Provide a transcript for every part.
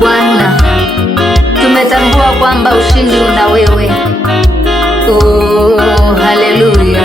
Bwana, tumetambua kwamba ushindi una wewe. Oh, haleluya.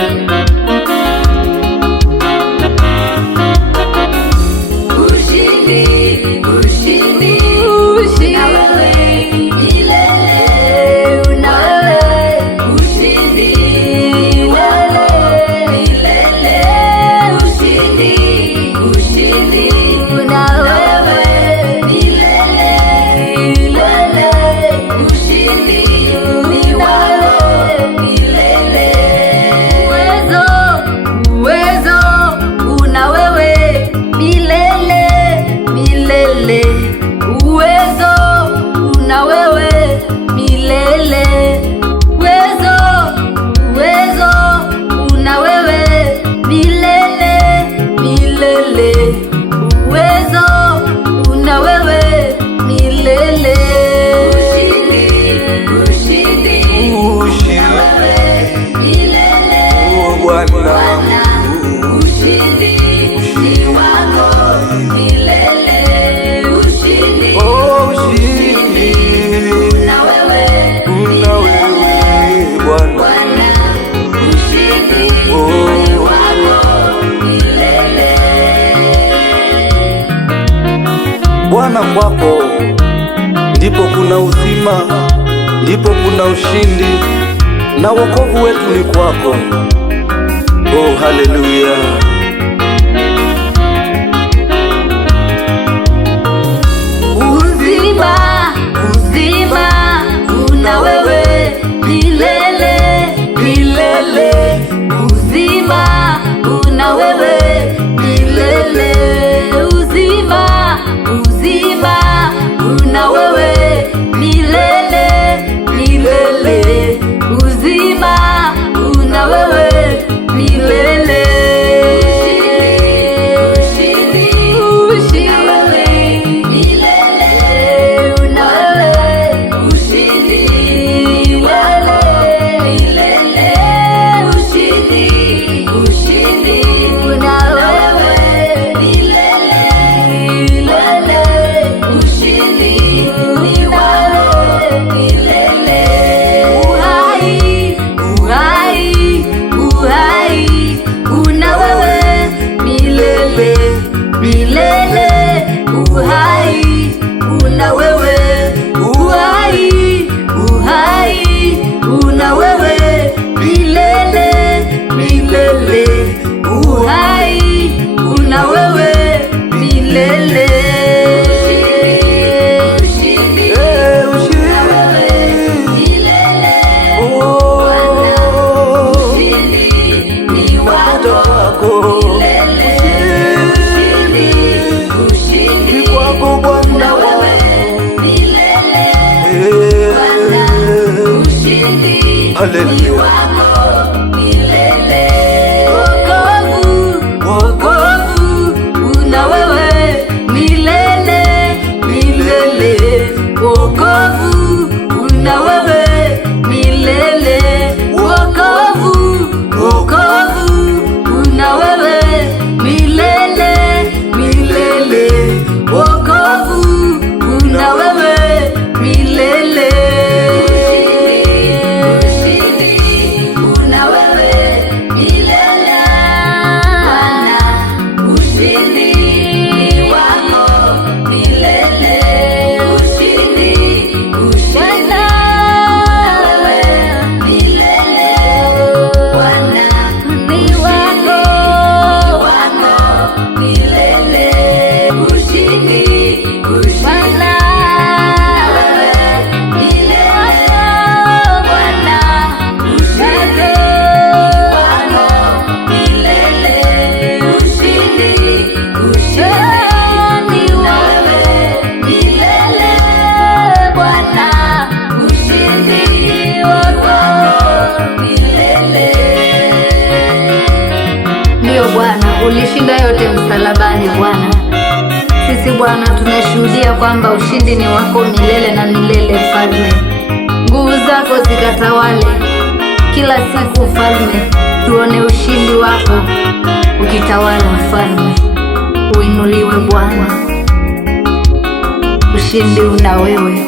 Bwana, kwako ndipo kuna uzima, ndipo kuna ushindi, na wokovu wetu ni kwako. Oh, haleluya. Uzima, uzima una wewe milele, milele. Uzima una wewe milele. Uzima, uzima una wewe milele, milele. Uzima una wewe milele. nasi Bwana tunashuhudia kwamba ushindi ni wako milele na milele, Mfalme. Nguvu zako zikatawale kila siku, Mfalme. Tuone ushindi wako ukitawala, Mfalme. Uinuliwe Bwana, ushindi una wewe.